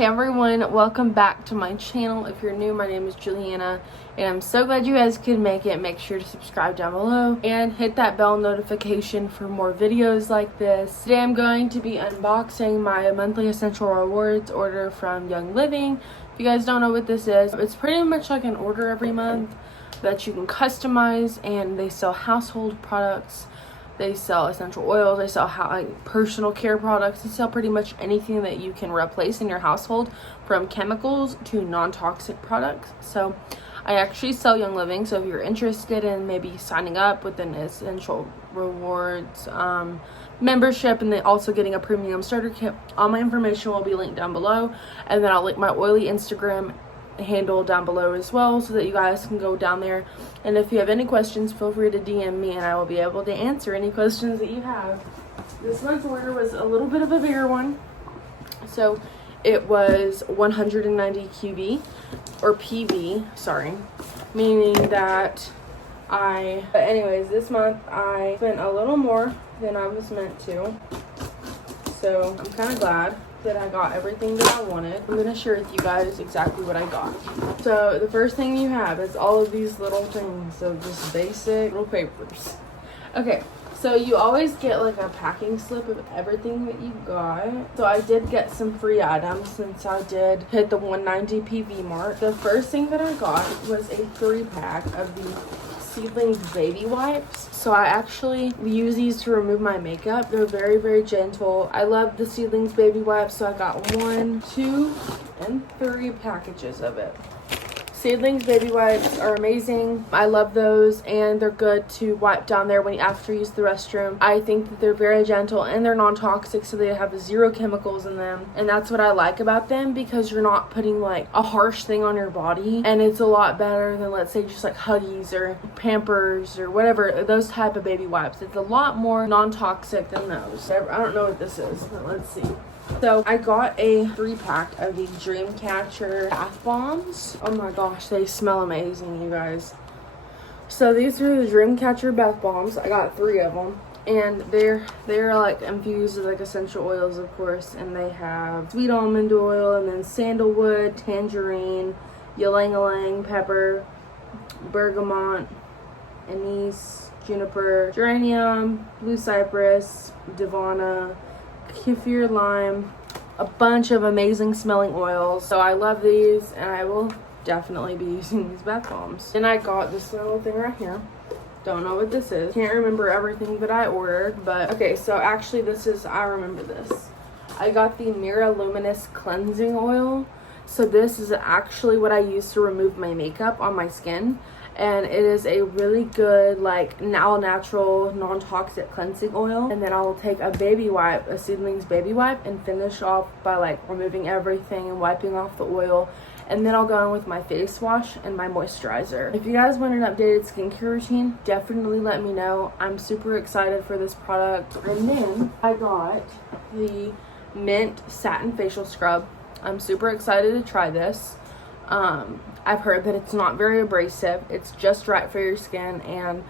Hey everyone, welcome back to my channel. If you're new, my name is Julianna and I'm so glad you guys could make it. Make sure to subscribe down below and hit that bell notification for more videos like this. Today I'm going to be unboxing my monthly essential rewards order from Young Living. If you guys don't know what this is, it's pretty much like an order every month that you can customize, and they sell household products. They sell essential oils, they sell personal care products, they sell pretty much anything that you can replace in your household, from chemicals to non-toxic products. So I actually sell Young Living, so if you're interested in maybe signing up with an essential rewards membership and then also getting a premium starter kit, all my information will be linked down below, and then I'll link my oily Instagram handle down below as well, so that you guys can go down there, and if you have any questions, feel free to DM me and I will be able to answer any questions that you have. This month's order was a little bit of a bigger one, so it was 190 QV or PV, sorry, meaning that but anyways, this month I spent a little more than I was meant to, so I'm kind of glad that I got everything that I wanted. I'm gonna share with you guys exactly what I got. So the first thing you have is all of these little things of just basic little papers. Okay, so you always get like a packing slip of everything that you got. So I did get some free items since I did hit the 190 PV mark. The first thing that I got was a 3-pack of the Seedlings baby wipes. So I actually use these to remove my makeup. They're very, very gentle. I love the Seedlings baby wipes, so I got 1, 2, and 3 packages of it. Seedlings baby wipes are amazing. I love those, and they're good to wipe down there when you after use the restroom. I think that they're very gentle and they're non-toxic, so they have 0 chemicals in them, and that's what I like about them, because you're not putting like a harsh thing on your body, and it's a lot better than, let's say, just like Huggies or Pampers or whatever, those type of baby wipes. It's a lot more non-toxic than those. I don't know what this is, but let's see. So I got a 3-pack of the Dreamcatcher bath bombs. Oh my gosh, they smell amazing, you guys. So these are the Dreamcatcher bath bombs. I got 3 of them, and they're like infused with like essential oils, of course, and they have sweet almond oil, and then sandalwood, tangerine, ylang-ylang pepper, bergamot, anise, juniper, geranium, blue cypress, divana, kefir lime, a bunch of amazing smelling oils. So I love these, and I will definitely be using these bath bombs. And I got this little thing right here. Don't know what this is. Can't remember everything that I ordered, but okay, so actually I remember this. I got the Mira Luminous cleansing oil. So this is actually what I use to remove my makeup on my skin, and it is a really good, like, natural non-toxic cleansing oil. And then I'll take a baby wipe, a Seedlings baby wipe, and finish off by like removing everything and wiping off the oil, and then I'll go in with my face wash and my moisturizer. If you guys want an updated skincare routine, definitely let me know. I'm super excited for this product. And then I got the Mint Satin Facial Scrub. I'm super excited to try this. I've heard that it's not very abrasive. It's just right for your skin, and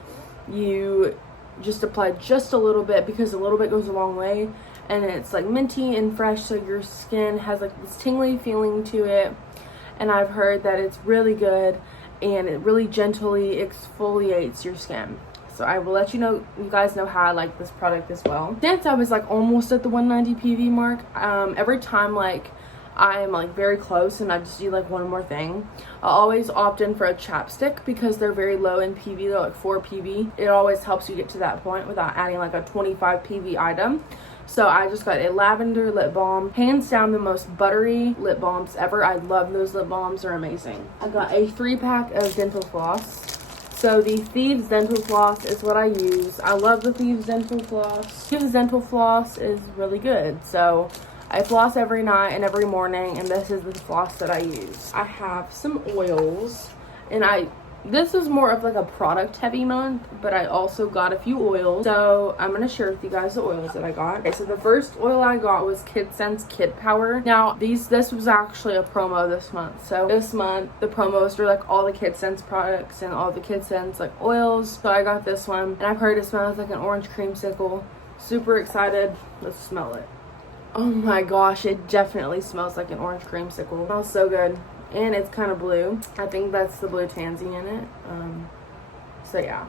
you just apply just a little bit, because a little bit goes a long way, and it's like minty and fresh, so your skin has like this tingly feeling to it. And I've heard that it's really good, and it really gently exfoliates your skin. So I will let you guys know how I like this product as well. Since I was like almost at the 190 PV mark, every time like I'm like very close and I just do like one more thing, I'll always opt in for a chapstick, because they're very low in PV. They're like 4 PV. It always helps you get to that point without adding like a 25 PV item. So I just got a lavender lip balm. Hands down the most buttery lip balms ever. I love those lip balms. They're amazing. I got a 3-pack of dental floss. So the Thieves Dental Floss is what I use. I love the Thieves Dental Floss. Thieves Dental Floss is really good. So I floss every night and every morning, and this is the floss that I use. I have some oils, and this is more of like a product heavy month, but I also got a few oils. So I'm going to share with you guys the oils that I got. Okay, so the first oil I got was Kid Sense Kid Power. Now this was actually a promo this month. So this month the promos were like all the Kid Sense products and all the Kid Sense like oils. So I got this one, and I've heard it smells like an orange creamsicle. Super excited. Let's smell it. Oh my gosh, it definitely smells like an orange creamsicle. It smells so good. And it's kind of blue. I think that's the blue tansy in it. So yeah.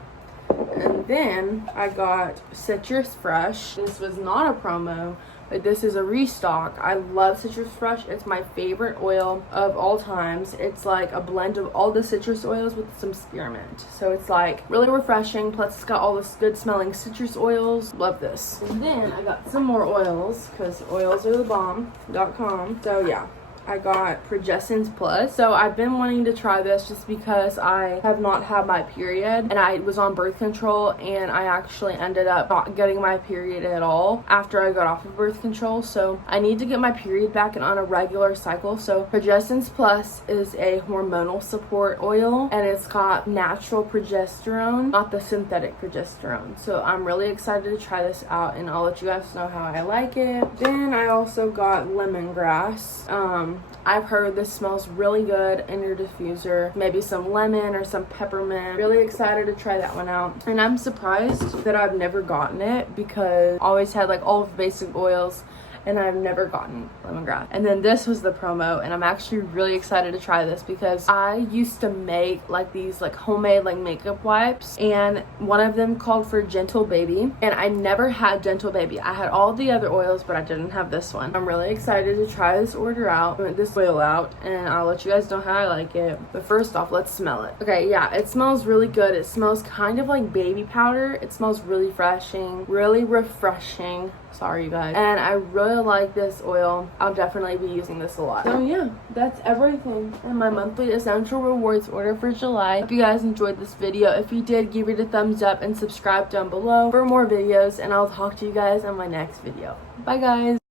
And then I got Citrus Fresh. This was not a promo, but this is a restock. I love Citrus Fresh. It's my favorite oil of all times. It's like a blend of all the citrus oils with some spearmint. So it's like really refreshing. Plus it's got all this good smelling citrus oils. Love this. And then I got some more oils because oils are the bomb.com. So yeah. I got Progessence Plus. So I've been wanting to try this just because I have not had my period and I was on birth control, and I actually ended up not getting my period at all after I got off of birth control. So I need to get my period back and on a regular cycle. So Progessence Plus is a hormonal support oil, and it's got natural progesterone, not the synthetic progesterone. So I'm really excited to try this out, and I'll let you guys know how I like it. Then I also got lemongrass. I've heard this smells really good in your diffuser. Maybe some lemon or some peppermint. Really excited to try that one out. And I'm surprised that I've never gotten it because I always had like all of the basic oils, and I've never gotten lemongrass. And then this was the promo, and I'm actually really excited to try this because I used to make like these like homemade like makeup wipes, and one of them called for Gentle Baby, and I never had Gentle Baby. I had all the other oils, but I didn't have this one. I'm really excited to try this oil out, and I'll let you guys know how I like it. But first off, let's smell it. Okay, yeah, it smells really good. It smells kind of like baby powder. It smells really really refreshing. Sorry you guys. And I really like this oil. I'll definitely be using this a lot. So yeah, that's everything in my monthly essential rewards order for July. Hope you guys enjoyed this video. If you did, give it a thumbs up and subscribe down below for more videos, and I'll talk to you guys in my next video. Bye guys.